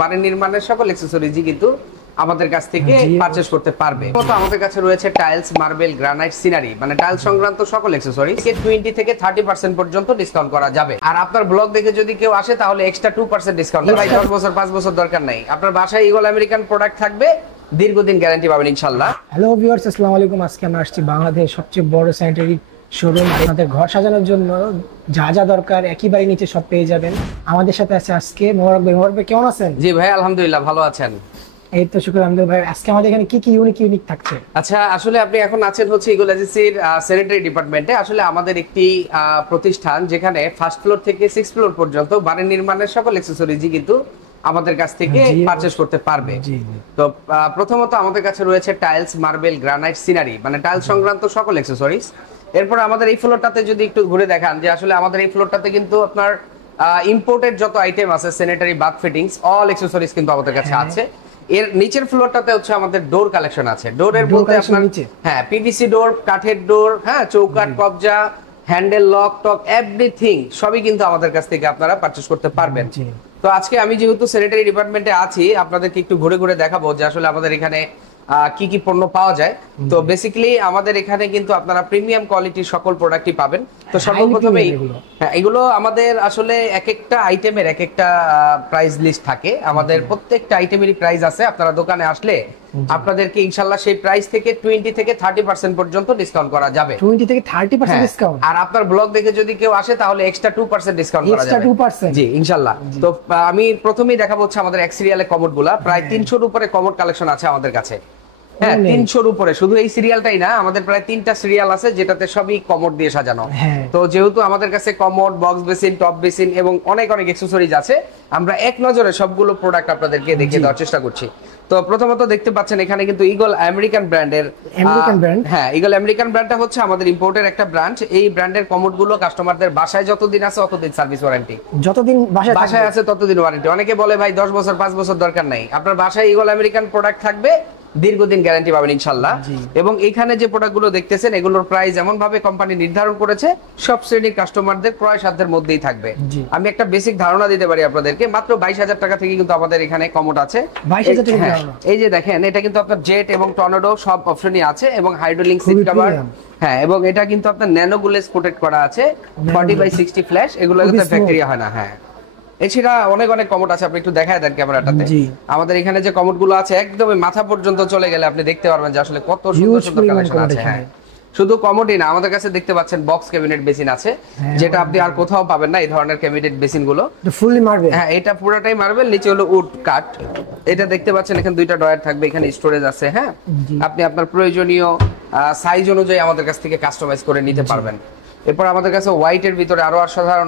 বাড়ির নির্মাণের সকল অ্যাকসেসরিজই কিন্তু আমাদের কাছ থেকে পারচেজ করতে পারবে। তো আমাদের কাছে রয়েছে টাইলস, মার্বেল, গ্রানাইট, সিনারি মানে টাইলস সংক্রান্ত সকল অ্যাকসেসরিজ 20 থেকে 30% পর্যন্ত ডিসকাউন্ট করা যাবে। আর আপনার ব্লগ দেখে যদি কেউ আসে তাহলে এক্সট্রা 2% ডিসকাউন্ট। ভাই 10 বছর 5 বছর দরকার নাই, আপনার বাসায় ইগল আমেরিকান প্রোডাক্ট থাকবে, দীর্ঘদিন গ্যারান্টি পাবেন ইনশাআল্লাহ। হ্যালো ভিউয়ার্স, আসসালামু আলাইকুম। আজকে আমরা আসছি বাংলাদেশের সবচেয়ে বড় স্যানিটারি শোরুম। আপনাদের ঘর সাজানোর জন্য যা যা দরকার একেবারে নিচে সব পেয়ে যাবেন। আমাদের সাথে আছে আজকে মোবারক ভাই। মোবারক ভাই কেমন আছেন? জি ভাই আলহামদুলিল্লাহ, ভালো আছেন? এই তো শুকর আলহামদুলিল্লাহ। ভাই আজকে আমাদের এখানে কি কি ইউনিক থাকছে? আচ্ছা, আসলে আপনি এখন আছেন হচ্ছে ইগল এজেন্সির স্যানিটারি ডিপার্টমেন্টে। আসলে আমাদের একটি প্রতিষ্ঠান যেখানে ফার্স্ট ফ্লোর থেকে 6 ফ্লোর পর্যন্ত বাড়ির নির্মাণের সকল অ্যাকসেসরিজই কিন্তু আমাদের কাছ থেকে পারচেজ করতে পারবে। তো প্রথমত আমাদের কাছে রয়েছে টাইলস, মার্বেল, গ্রানাইট, সিনারি মানে টাইলস সংক্রান্ত সকল অ্যাকসেসরিজ। এরপর আমাদের এই ফ্লোরটাতে যদি একটু ঘুরে দেখান যে আসলে আমাদের এই ফ্লোরটাতে কিন্তু আপনার ইম্পোর্টেড যত আইটেম আছে, sanitary, bath fittings, all accessories কিন্তু আমাদের কাছে আছে। এর নিচের ফ্লোরটাতে হচ্ছে আমাদের ডোর কালেকশন আছে। ডোরের বলতে আপনার হ্যাঁ পিভিসি ডোর, কাঠের ডোর, হ্যাঁ চৌকাঠ, কবজা, হ্যান্ডেল, লক টক, এভরিথিং সবই কিন্তু আমাদের কাছ থেকে আপনারা পারচেজ করতে পারবেন। তো আজকে আমি যেহেতু স্যানিটারি ডিপার্টমেন্টে আছি, আপনাদেরকে একটু ঘুরে ঘুরে দেখাবো যে আসলে আমাদের এখানে কি কি পণ্য পাওয়া যায়। তো বেসিক্যালি আমাদের এখানে কিন্তু আপনারা প্রিমিয়াম কোয়ালিটির সকল প্রোডাক্টই পাবেন। তো সর্বপ্রথমে হ্যাঁ এগুলো আমাদের আসলে এক একটা আইটেমের এক একটা প্রাইস লিস্ট থাকে। আমাদের প্রত্যেকটা আইটেমেরই প্রাইস আছে। আপনারা দোকানে আসলে আপনাদেরকে ইনশাআল্লাহ সেই প্রাইস থেকে 20 থেকে 30% পর্যন্ত ডিসকাউন্ট করা যাবে। 20 থেকে 30% ডিসকাউন্ট। আর আপনার ব্লগ দেখে যদি কেউ আসে তাহলে এক্সট্রা 2% ডিসকাউন্ট করা যাবে। এক্সট্রা 2%? জি ইনশাআল্লাহ। তো আমি প্রথমেই দেখাবো হচ্ছে আমাদের এক সিরিয়ালে কমোডগুলা। প্রায় 300 এর উপরে কমোড কালেকশন আছে আমাদের কাছে। হ্যাঁ 300 এর উপরে। শুধু এই সিরিয়ালটাই না, আমাদের প্রায় 3টা সিরিয়াল আছে যেটাতে সবই কমোড দিয়ে সাজানো। তো যেহেতু আমাদের কাছে commode, box basin, top basin এবং অনেক অ্যাকসেসরিজ আছে, আমরা এক নজরে সবগুলো প্রোডাক্ট আপনাদেরকে দেখিয়ে দেওয়ার চেষ্টা করছি। তো প্রথমত দেখতে পাচ্ছেন এখানে কিন্তু ইগল আমেরিকান ব্র্যান্ডের হ্যাঁ ইগল আমেরিকান ব্র্যান্ডটা হচ্ছে আমাদের ইম্পোর্টের একটা ব্র্যান্ড। এই ব্র্যান্ডের কমোড গুলো কাস্টমারদের বাসায় যতদিন আছে ততদিন সার্ভিস ওয়ারেন্টি, যতদিন বাসায় আছে ততদিন ওয়ারেন্টি। অনেকে বলে ভাই 10 বছর 5 বছর দরকার নাই, আপনার বাসায় ইগল আমেরিকান প্রোডাক্ট থাকবে, দীর্ঘদিন গ্যারান্টি পাবেন ইনশাআল্লাহ। এবং এখানে যে প্রোডাক্টগুলো দেখতেছেন এগুলোর প্রাইস এমন ভাবে কোম্পানি নির্ধারণ করেছে সব শ্রেণীর কাস্টমারদের ক্রয় সাধ্যের মধ্যেই থাকবে। আমি একটা বেসিক ধারণা দিতে পারি আপনাদেরকে, মাত্র 22,000 টাকা থেকে কিন্তু আমাদের এখানে কমোড আছে। 22,000 টাকা। এই যে দেখেন, এটা কিন্তু আপনার জেট এবং টর্নেডো সব অপশনই আছে এবং হাইড্রোলিক সিট কভার। হ্যাঁ এবং এটা কিন্তু আপনার ন্যানো গ্লেজ প্রোটেক্ট করা আছে, 40/60 ফ্ল্যাশ। এগুলো কিন্তু ব্যাকটেরিয়া হয় না। হ্যাঁ এছাড়া অনেক কমোড আছে। আপনি একটু দেখায় দেন ক্যামেরাটাতে। আমাদের এখানে যে কমোড গুলো আছে একদম মাথা পর্যন্ত চলে গেলে আপনি দেখতে পারবেন যে আসলে কত সুন্দর সুন্দর কালেকশন আছে। হ্যাঁ শুধু কমোডই না, আমাদের কাছে দেখতে পাচ্ছেন বক্স ক্যাবিনেট বেসিন আছে, যেটা আপনি আর কোথাও পাবেন না এই ধরনের ক্যাবিনেট বেসিন গুলো। Fully marble. হ্যাঁ এটা পুরোটাই মার্বেল, নিচে হলো উড কাট। এটা দেখতে পাচ্ছেন এখানে দুইটা ডয়ার থাকবে, এখানে স্টোরেজ আছে। হ্যাঁ আপনি আপনার প্রয়োজনীয় সাইজ অনুযায়ী আমাদের কাছ থেকে কাস্টমাইজ করে নিতে পারবেন। এরপর আমাদের কাছে হোয়াইট এর ভিতরে আরো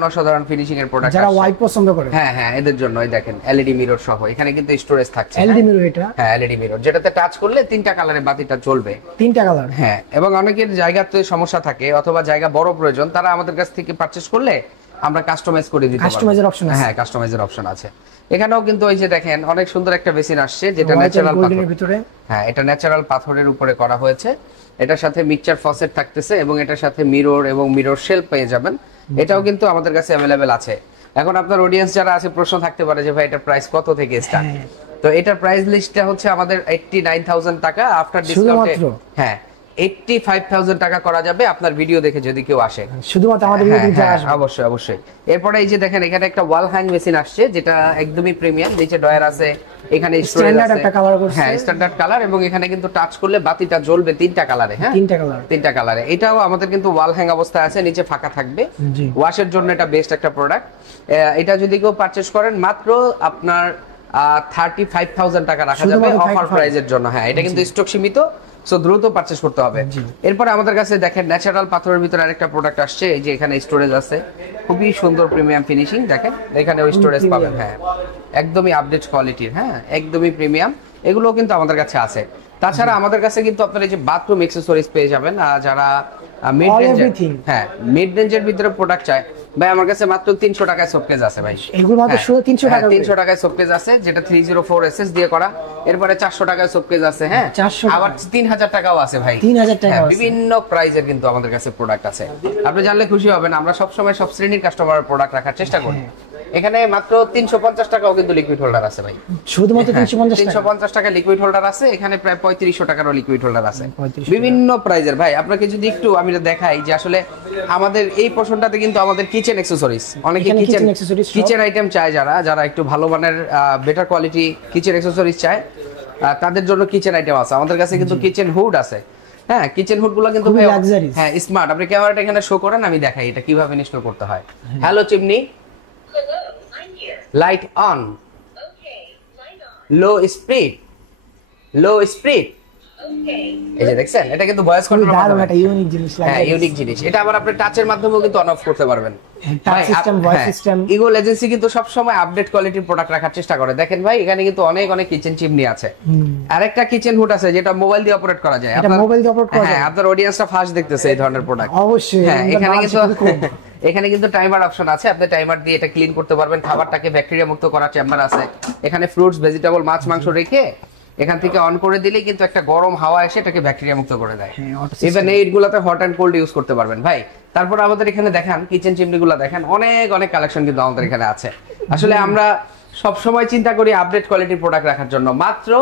অসাধারণ ফিনিশিং এর প্রোডাক্ট আছে, যারা হোয়াইট পছন্দ করে। হ্যাঁ এদের জন্য এই দেখেন এলইডি মিরর সহ এখানে কিন্তু স্টোরেজ থাকছে। এলইডি মিরর এটা? হ্যাঁ এলইডি মিরর, যেটাতে টাচ করলে 3টা কালারে বাতিটা জ্বলবে। 3টা কালার? হ্যাঁ। এবং অনেকের জায়গাতে সমস্যা থাকে অথবা জায়গা বড় প্রয়োজন, তারা আমাদের কাছ থেকে পারচেজ করলে আমরা কাস্টমাইজ করে দিতে পারবো। কাস্টমাইজের অপশন আছে? হ্যাঁ কাস্টমাইজের অপশন আছে। এখানেও কিন্তু ওই যে দেখেন অনেক সুন্দর একটা বেসিন আসছে, যেটা ন্যাচারাল পাথরের ভিতরে। হ্যাঁ এটা ন্যাচারাল পাথরের উপরে করা হয়েছে। এটার সাথে মিক্সচার ফসেট থাকতেছে এবং এটার সাথে মিরর এবং মিরর শেলফ পেয়ে যাবেন। এটাও কিন্তু আমাদের কাছে अवेलेबल আছে। এখন আপনার অডিয়েন্স যারা আছে প্রশ্ন থাকতে পারে যে ভাই এটার প্রাইস কত থেকে স্টার্ট। তো এটার প্রাইস লিস্টটা হচ্ছে আমাদের 89,000 টাকা আফটার ডিসকাউন্টে। হ্যাঁ 85,000 টাকা করা যাবে আপনার ভিডিও দেখে যদি কেউ আসে, শুধুমাত্র আমাদের ভিডিও দেখে আসবে। অবশ্যই। এরপরে এই যে দেখেন এখানে একটা ওয়াল হ্যাং মেশিন আসছে, যেটা একদমই প্রিমিয়াম। নিচে ডয়ার আছে, এখানে স্ট্যান্ডার্ড একটা কালার করছে। হ্যাঁ স্ট্যান্ডার্ড কালার এবং এখানে কিন্তু টাচ করলে বাতিটা জ্বলবে 3টা কালারে। হ্যাঁ 3টা কালারে। এটাও আমাদের কিন্তু ওয়াল হ্যাং অবস্থায় আছে, নিচে ফাঁকা থাকবে। ওয়াশের জন্য এটা বেস্ট একটা প্রোডাক্ট। এটা যদি কেউ পারচেজ করেন মাত্র আপনার 35,000 টাকা রাখা যাবে অফার প্রাইজের জন্য। হ্যাঁ এটা কিন্তু স্টক সীমিত, সো দ্রুত পারচেজ করতে হবে। এরপরে আমাদের কাছে দেখেন ন্যাচারাল পাথরের ভিতরে আরেকটা প্রোডাক্ট আসছে, এই যে এখানে স্টোরেজ আছে, খুবই সুন্দর প্রিমিয়াম ফিনিশিং। দেখেন এখানে ওই স্টোরেজ পাবেন। হ্যাঁ একদমই আপডেট কোয়ালিটির, হ্যাঁ একদমই প্রিমিয়াম। এগুলো কিন্তু আমাদের কাছে আছে। তাছাড়া আমাদের কাছে কিন্তু আপনারা এই যে বাথরুম অ্যাকসেসরিজ পেয়ে যাবেন। যারা মিড রেঞ্জের ভিতরে প্রোডাক্ট চায়, ভাই আমার কাছে মাত্র 300 টাকায় শোকেস আছে ভাই। এগুলো মাত্র 300 টাকায় শোকেস আছে, যেটা 304 এসএস দিয়ে করা। এরপরে 400 টাকায় শোকেস আছে। হ্যাঁ আবার 3,000 টাকাও আছে ভাই। 3,000 টাকা বিভিন্ন প্রাইজের কিন্তু আমাদের কাছে প্রোডাক্ট আছে। আপনি জানলে খুশি হবেন, আমরা সব সময় সব শ্রেণীর কাস্টমারের প্রোডাক্ট রাখার চেষ্টা করি। এখানে মাত্র 350 টাকাও কিন্তু লিকুইড হোল্ডার আছে ভাই, শুধুমাত্র 350 টাকা। 350 টাকা লিকুইড হোল্ডার আছে এখানে, প্রায় 3500 টাকারও লিকুইড হোল্ডার আছে 3500 বিভিন্ন প্রাইজের। ভাই আপনাকে যদি একটু আমি দেখাই যে আসলে আমাদের এই পোর্শনটাতে কিন্তু আমাদের কিচেন অ্যাকসেসরিজ, অনেকে এখানে কিচেন kitchen accessories সব। কিচেন আইটেম চায়, যারা একটু ভালো মানের বেটার কোয়ালিটি কিচেন অ্যাকসেসরিজ চায় তাদের জন্য কিচেন আইটেম আছে আমাদের কাছে, কিন্তু কিচেন হুড আছে। হ্যাঁ, কিচেন হুড গুলো কিন্তু খুবই luxurious। হ্যাঁ স্মার্ট। আপনি ক্যামেরাটা এখানে শো করেন, আমি দেখাই এটা কিভাবে ইনস্টল করতে হয়। Hello chimney, Hello, I'm here. Light on, Okay, light on. Low speed. Okay. এই যে দেখছেন, এটা কিন্তু ভয়েস খুবই কন্ট্রোল দারুণ মাধ্যমে। একটা ইউনিক জিনিস লাগে। হ্যাঁ, ইউনিক জিনিস। এটা আবার আপনি টাচের মাধ্যমেও কিন্তু অন অফ করতে পারবেন। Touch system, voice system. Eagle agency কিন্তু সব সময় আপডেট কোয়ালিটির প্রোডাক্ট রাখার চেষ্টা করে। দেখেন ভাই, এখানে কিন্তু অনেক অনেক কিচেন চিমনি আছে। আরেকটা কিচেন হুড আছে যেটা মোবাইল দিয়ে অপারেট করা যায়। এটা মোবাইল দিয়ে অপারেট করা যায়। হ্যাঁ, আপনার অডিয়েন্সটা ফার্স্ট দেখতেছে এই ধরনের প্রোডাক্ট। অবশ্যই। হ্যাঁ, এখানে কিন্তু খুব এখানে কিন্তু টাইমার অপশন আছে, আপনি টাইমার দিয়ে এটা ক্লিন করতে পারবেন। খাবারটাকে ব্যাকটেরিয়া মুক্ত করার চেম্বার আছে। এখানে ফ্রুটস, ভেজিটেবল, মাছ, মাংস রেখে এখান থেকে অন করে দিলেই কিন্তু একটা গরম হাওয়া এসে এটাকে ব্যাকটেরিয়া মুক্ত করে দেয়। হ্যাঁ, auto ইভেন এইগুলাতে হট এন্ড কোল্ড ইউজ করতে পারবেন ভাই। তারপর আমাদের এখানে দেখেন কিচেন চিমনিগুলো দেখেন, অনেক অনেক কালেকশন কিন্তু আমাদের এখানে আছে। আসলে আমরা সব সময় চিন্তা করি আপডেট কোয়ালিটির প্রোডাক্ট রাখার জন্য। মাত্র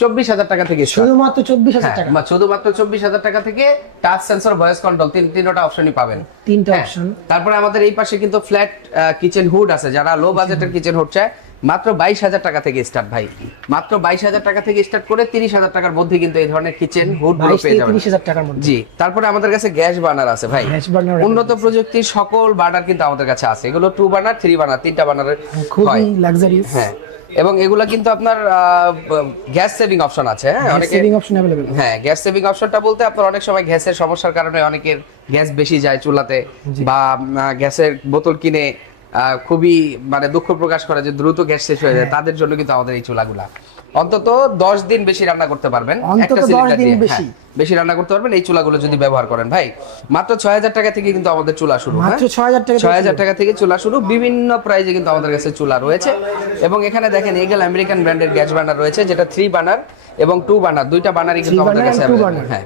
24,000 টাকা থেকে start। শুধুমাত্র 24,000 টাকা। শুধুমাত্র 24,000 টাকা থেকে টাচ সেন্সর, ভয়েস কন্ট্রোল, তিনটা অপশনই পাবেন। তিনটা হ্যাঁ, অপশন। তারপরে আমাদের এই পাশে কিন্তু ফ্ল্যাট কিচেন হুড আছে, যারা লো বাজেটের কিচেন হুড চায় মাত্র 22,000 টাকা থেকে স্টার্ট ভাই। মাত্র 22,000 টাকা থেকে স্টার্ট করে 30,000 টাকার মধ্যে কিন্তু এই ধরনের কিচেন হুড গুলো 22 পেয়ে থেকে যাবেন। 30,000 টাকার মধ্যে। জি, তারপরে আমাদের কাছে গ্যাস বার্নার আছে ভাই। গ্যাস বার্নার উন্নত প্রযুক্তির সকল বার্নার কিন্তু আমাদের কাছে আছে। এগুলো 2 বার্নার, 3 বার্নার, তিনটা বার্নারের খুবই হয়। লাক্সারিয়াস। হ্যাঁ, এবং এগুলা কিন্তু আপনার গ্যাস সেভিং অপশন আছে। হ্যাঁ, অনেকে সেভিং অপশন अवेलेबल। হ্যাঁ, গ্যাস সেভিং অপশনটা বলতে আপনার অনেক সময় গ্যাসের সমস্যার কারণে অনেকের গ্যাস বেশি যায় চুলাতে, বা গ্যাসের বোতল কিনে খুবই মানে দুঃখ প্রকাশ করে যে দ্রুত গ্যাস শেষ হয়ে যায়, তাদের জন্য কিন্তু আমাদের এই চুলাগুলা অন্তত 10 দিন বেশি রান্না করতে পারবেন। অন্তত একটা 10 সিলিন্ডার দিন দিয়ে বেশি। বেশি রান্না করতে পারবেন এই চুলাগুলো যদি ব্যবহার করেন ভাই। মাত্র 6,000 টাকা থেকে কিন্তু আমাদের চুলা শুরু। মাত্র 6,000 টাকা। 6,000 টাকা থেকে চুলা শুরু। বিভিন্ন প্রাইজে কিন্তু আমাদের কাছে চুলা রয়েছে। এবং এখানে দেখেন এগেল আমেরিকান ব্র্যান্ডের গ্যাস বার্নার রয়েছে, যেটা 3 বার্নার এবং 2 বার্নার, দুইটা বার্নারই কিন্তু 3 আমাদের বার্নার কাছে and 2 available। হ্যাঁ,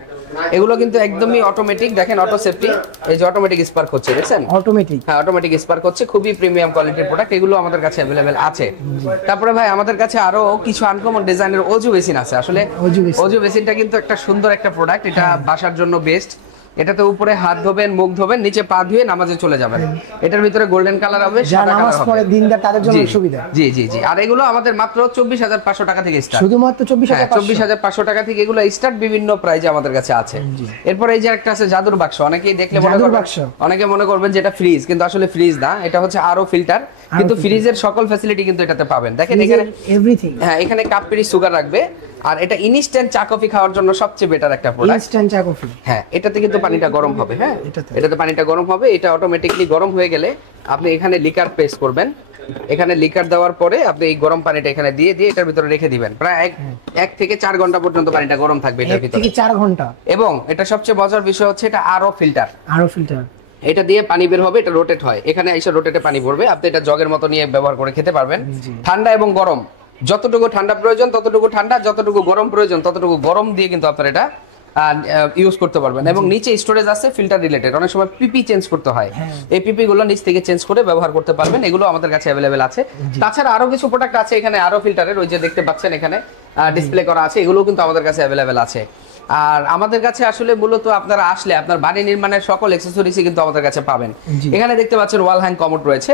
এগুলো কিন্তু একদমই অটোমেটিক। দেখেন অটো সেফটি, এই যে অটোমেটিক স্পার্ক হচ্ছে, দেখছেন? অটোমেটিক। হ্যাঁ, অটোমেটিক স্পার্ক হচ্ছে। খুবই প্রিমিয়াম কোয়ালিটির প্রোডাক্ট, এগুলো আমাদের কাছে अवेलेबल আছে। তারপরে ভাই আমাদের কাছে আরো কিছু আনকমন ডিজাইনের অজু বেসিন আছে। আসলে অজু বেসিনটা কিন্তু একটা সুন্দর একটা প্রোডাক্ট, এটা বাসার জন্য বেস্ট। এটাতে উপরে হাত ধোবেন, মুখ ধোবেন, নিচে পা ধুয়ে নামাজে চলে যাবেন। এটার ভিতরে গোল্ডেন কালার হবে, যারা সাদা নামাজ কালার পড়ে হবে। দিনদার তাদের জন্য সুবিধা। জি জি জি। আর এগুলো আমাদের মাত্র 24,500 টাকা থেকে স্টার্ট। শুধুমাত্র 24,500। 24,500 টাকা থেকে এগুলো স্টার্ট, বিভিন্ন প্রাইজে আমাদের কাছে আছে। এরপর এই যে একটা আছে জাদুর বাক্স, অনেকেই দেখলে মনে জাদুর করবেন, বাক্স। অনেকে মনে করবেন যে এটা ফ্রিজ, কিন্তু আসলে ফ্রিজ না, এটা হচ্ছে আরো ফিল্টার। কিন্তু ফ্রিজের সকল ফ্যাসিলিটি কিন্তু এটাতে পাবেন। দেখেন এখানে এভরিথিং। হ্যাঁ, এখানে কাপ পিরি সুগার রাখবে। আর এটা ইনস্ট্যান্ট চা কফি খাওয়ার জন্য সবচেয়ে বেটার একটা প্রোডাক্ট। ইনস্ট্যান্ট চা কফি। হ্যাঁ, এটাতে কিন্তু পানিটা গরম হবে। হ্যাঁ, এটাতে পানিটা গরম হবে। এটা অটোমেটিকলি গরম হয়ে গেলে আপনি এখানে লিকার পেস্ট করবেন। এখানে লিকার দেওয়ার পরে আপনি এই গরম পানিটা এখানে দিয়ে এটার ভিতরে রেখে দিবেন। প্রায় 1 থেকে 4 ঘন্টা পর্যন্ত পানিটা গরম থাকবে এটার 1 ভিতরে। থেকে 4 ঘন্টা। এবং এটা সবচেয়ে মজার বিষয় হচ্ছে এটা আরো ফিল্টার। আরো ফিল্টার। এটা দিয়ে পানি বের হবে, এটা রোটেট হয়, এখানে এসে রোটেটে পানি পড়বে। আপনি এটা জগের মতো নিয়ে ব্যবহার করে খেতে পারবেন। ঠান্ডা এবং গরম, যতটুকু ঠান্ডা প্রয়োজন ততটুকু ঠান্ডা, যতটুকু গরম প্রয়োজন ততটুকু গরম দিয়ে কিন্তু আপনারা এটা ইউজ করতে পারবেন। এবং নিচে স্টোরেজ আছে ফিল্টার রিলেটেড, অনেক সময় পিপি চেঞ্জ করতে হয়, এই পিপি গুলো নিচ থেকে চেঞ্জ করে ব্যবহার করতে পারবেন। এগুলো আমাদের কাছে অ্যাভেলেবেল আছে। তাছাড়া আরো কিছু প্রোডাক্ট আছে এখানে আরো ফিল্টারের, ওই যে দেখতে পাচ্ছেন এখানে ডিসপ্লে করা আছে, এগুলো কিন্তু আমাদের কাছে অ্যাভেলেবেল আছে। আর আমাদের কাছে আসলে মূলত আপনারা আসলে আপনার বাড়ি নির্মাণের সকল অ্যাকসেসরিজ কিন্তু আমাদের কাছে পাবেন। এখানে দেখতে পাচ্ছেন ওয়াল হ্যাং কমোড রয়েছে,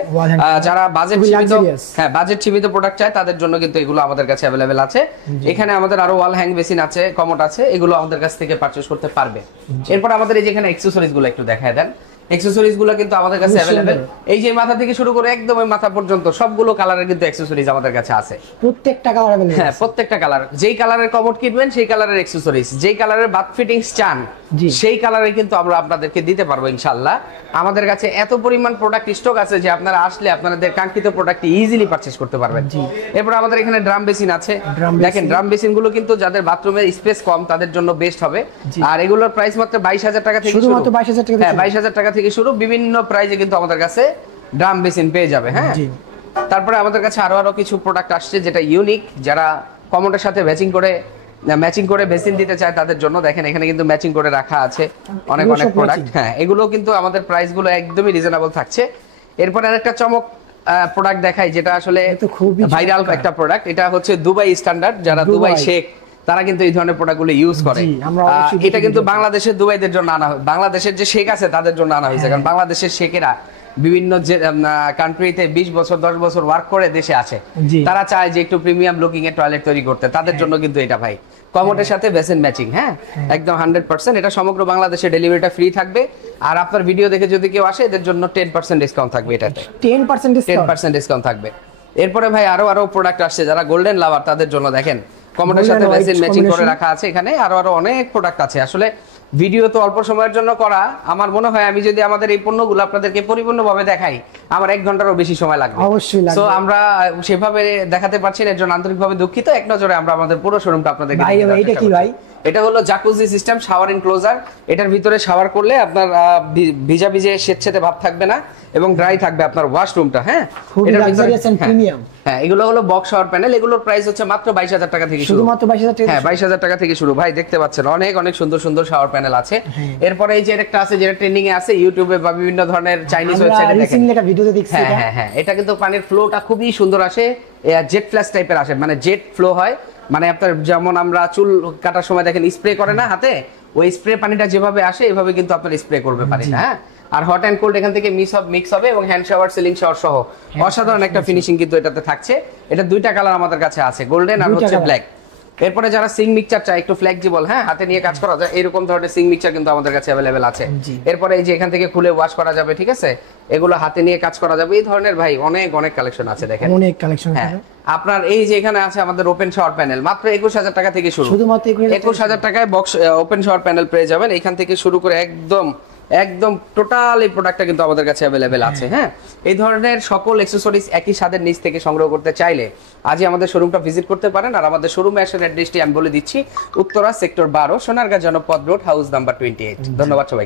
যারা বাজেট সীমিত, হ্যাঁ বাজেট সীমিত প্রোডাক্ট চায় তাদের জন্য কিন্তু এগুলো আমাদের কাছে অ্যাভেলেবেল আছে। এখানে আমাদের আরো ওয়াল হ্যাং বেসিন আছে, কমোড আছে, এগুলো আমাদের কাছ থেকে পারচেজ করতে পারবে। এরপর আমাদের এই যে এখানে অ্যাকসেসরিজ গুলো একটু দেখায় দেন। অ্যাকসেসরিজ গুলো কিন্তু আমাদের কাছে অ্যাভেলেবেল। এই যে মাথা থেকে শুরু করে একদম ওই মাথা পর্যন্ত সবগুলো কালারের কিন্তু অ্যাকসেসরিজ আমাদের কাছে আছে। প্রত্যেকটা কালার अवेलेबल। হ্যাঁ, প্রত্যেকটা কালার, যেই কালারের কমোড কিনবেন সেই কালারের অ্যাকসেসরিজ, যেই কালারের বাথ ফিটিংস চান সেই কালারে কিন্তু আমরা আপনাদেরকে দিতে পারবো ইনশাআল্লাহ। আমাদের কাছে এত পরিমাণ প্রোডাক্ট স্টক আছে যে আপনারা আসলে আপনাদের কাঙ্ক্ষিত প্রোডাক্ট ইজিলি পারচেজ করতে পারবেন। এরপর আমাদের এখানে ড্রাম বেসিন আছে। দেখেন ড্রাম বেসিন গুলো কিন্তু যাদের বাথরুমের স্পেস কম তাদের জন্য বেস্ট হবে। আর এগুলোর প্রাইস মাত্র 22,000 টাকা থেকে শুরু। শুধুমাত্র 22,000 টাকা। হ্যাঁ, 22,000 টাকা থেকে শুরু। বিভিন্ন প্রাইসে কিন্তু আমাদের কাছে ড্রাম বেসিন পেয়ে যাবে। হ্যাঁ, তারপরে আমাদের কাছে আরো কিছু প্রোডাক্ট আসছে যেটা ইউনিক, যারা কমোডের সাথে ম্যাচিং করে বেসিন দিতে চায় তাদের জন্য। দেখেন এখানে কিন্তু ম্যাচিং করে রাখা আছে অনেক অনেক প্রোডাক্ট। হ্যাঁ, এগুলো কিন্তু আমাদের প্রাইস গুলো একদমই রিজনেবল থাকছে। এরপর আরেকটা চমক প্রোডাক্ট দেখাই যেটা আসলে এটা তো খুবই ভাইরাল চমৎকার। একটা প্রোডাক্ট। এটা হচ্ছে দুবাই স্ট্যান্ডার্ড, যারা দুবাই দুবাই। শেখ তারা কিন্তু এই ধরনের প্রোডাক্টগুলো ইউজ করে। জি, আমরা অবশ্যই এটা কিন্তু দেখি। বাংলাদেশের দুবাইদের জন্য আনা হয়, বাংলাদেশের যে শেখ আছে তাদের জন্য আনা হয়েছে, কারণ বাংলাদেশের শেখেরা বিভিন্ন যে কান্ট্রিতে 20 বছর 10 বছর ওয়ার্ক করে দেশে আসে, জি। তারা চায় যে একটু প্রিমিয়াম লুকিং এর টয়লেট তৈরি করতে, তাদের জন্য কিন্তু এটা ভাই কমোডের সাথে বেসেন ম্যাচিং, হ্যাঁ একদম 100%। এটা সমগ্র বাংলাদেশে ডেলিভারিটা ফ্রি থাকবে, আর আপনার ভিডিও দেখে যদি কেউ আসে এদের জন্য 10% ডিসকাউন্ট থাকবে, এটাতে 10% ডিসকাউন্ট। 10% ডিসকাউন্ট থাকবে। এরপরে ভাই আরো প্রোডাক্ট আসছে, যারা গোল্ডেন লাভার তাদের জন্য দেখেন কমোডের সাথে Golden বেসিন white ম্যাচিং করে combination। রাখা আছে। এখানে আরো অনেক প্রোডাক্ট আছে। আসলে ভিডিও তো অল্প সময়ের জন্য করা, আমার মনে হয় আমি যদি আমাদের এই পণ্যগুলো আপনাদেরকে পরিপূর্ণভাবে দেখাই আমার 1 ঘন্টারও বেশি সময় লাগবে। অবশ্যই লাগবে। সো আমরা সেভাবে দেখাতে পারছি না, এর জন্য আন্তরিকভাবে দুঃখিত। এক নজরে আমরা আমাদের পুরো শোরুমটা আপনাদেরকে ভাই, দেখিয়ে দেওয়ার এটা চেষ্টা কি করছি। ভাই? এটা হলো জাকুজি সিস্টেম শাওয়ার এনক্লোজার। এটার ভিতরে শাওয়ার করলে আপনার ভিজা ভিজে স্বেচ্ছাতে ভাব থাকবে না এবং ড্রাই থাকবে আপনার ওয়াশরুমটা। হ্যাঁ, খুবই এটার ভিতরে- luxurious and হ্যাঁ, premium। হ্যাঁ, এগুলো হলো বক্স শাওয়ার প্যানেল। এগুলোর প্রাইস হচ্ছে মাত্র 22,000 টাকা থেকে শুরু। শুধুমাত্র 22,000 টাকা। হ্যাঁ, 22,000 টাকা থেকে শুরু। ভাই দেখতে পাচ্ছেন অনেক অনেক সুন্দর সুন্দর শাওয়ার প্যানেল আছে। এরপরে এই যে একটা আছে যেটা ট্রেন্ডিং এ আছে ইউটিউবে বা বিভিন্ন ধরনের চাইনিজ আমরা ওয়েবসাইটে দেখেন। রিসেন্টলি একটা ভিডিওতে দেখছি হ্যাঁ এটা। হ্যাঁ হ্যাঁ, এটা কিন্তু পানির ফ্লোটা খুবই সুন্দর আসে, জেট ফ্ল্যাশ টাইপের আসে, মানে জেট ফ্লো হয়, মানে আপনার যেমন আমরা চুল কাটার সময় দেখেন স্প্রে করে না হাতে, ওই স্প্রে পানিটা যেভাবে আসে এভাবে কিন্তু আপনার স্প্রে করবে পানিটা। হ্যাঁ, আর হট এন্ড কোল্ড এখান থেকে মিক্স হবে এবং হ্যান্ড শাওয়ার সিলিং শাওয়ার সহ অসাধারণ একটা ফিনিশিং কিন্তু এটাতে থাকছে। এটা দুইটা কালার আমাদের কাছে আছে, গোল্ডেন আর দুইটা হচ্ছে colour। ব্ল্যাক। এরপরে যারা সিং মিক্সচার চায় একটু ফ্লেক্সিবল, হ্যাঁ হাতে নিয়ে কাজ করা যায়, এরকম ধরনের সিং মিক্সচার কিন্তু আমাদের কাছে অ্যাভেলেবেল আছে। জি। এরপরে এই যে এখান থেকে খুলে ওয়াশ করা যাবে, ঠিক আছে, এগুলো হাতে নিয়ে কাজ করা যাবে। এই ধরনের ভাই অনেক অনেক কালেকশন আছে দেখেন। অনেক কালেকশন হ্যাঁ, আছে। আপনার এই যে এখানে আছে আমাদের ওপেন শাওয়ার প্যানেল, মাত্র 21,000 টাকা থেকে শুরু। শুধুমাত্র 21,000 টাকায় বক্স ওপেন শাওয়ার প্যানেল পেয়ে যাবেন। এখান থেকে শুরু করে একদম একদম টোটাল এই প্রোডাক্টটা কিন্তু আমাদের কাছে অ্যাভেলেবেল আছে। হ্যাঁ, এই ধরনের সকল অ্যাকসেসরিজ একই ছাদের নিচ থেকে সংগ্রহ করতে চাইলে আজই আমাদের শোরুমটা ভিজিট করতে পারেন। আর আমাদের শোরুমে আসার অ্যাড্রেসটি আমি বলে দিচ্ছি, উত্তরা সেক্টর 12 সোনারগাঁ জনপদ রোড হাউস নাম্বার 28। ধন্যবাদ সবাই।